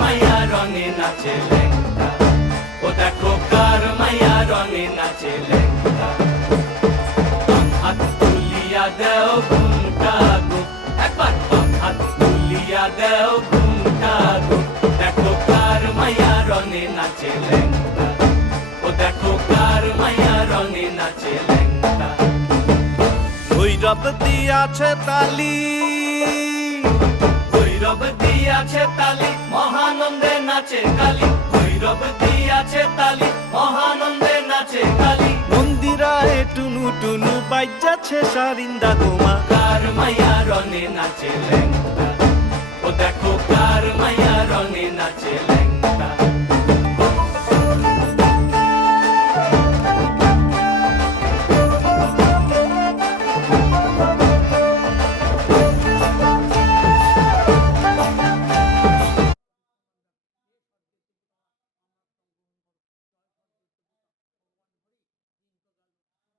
মাইয়া রঙে নাচে লেঙ্গা, ও দেখো কার মাইয়া রঙে নাচে লেঙ্গা। বাম হাত তুলিয়া দেও ঘুমটা গো, একবার বাম হাত তুলিয়া দেও ঘুমটা গো, দেখো কার মাইয়া রঙে নাচে লেঙ্গা, ও দেখো কার মাইয়া রঙে নাচে লেঙ্গা। ভৈরব দিয়াছে তালি, ভৈরব দিয়াছে তালি, মহানন্দে নাচে কালী, ভৈরব দিয়াছে তালি, মহানন্দে নাচে কালী। মন্দিরায় টুনু টুনু বাজ্যাছে সারিন্দা গোমা, কার মাইয়া রঙে নাচে লেঙ্গা, ও দেখো কার মাইয়া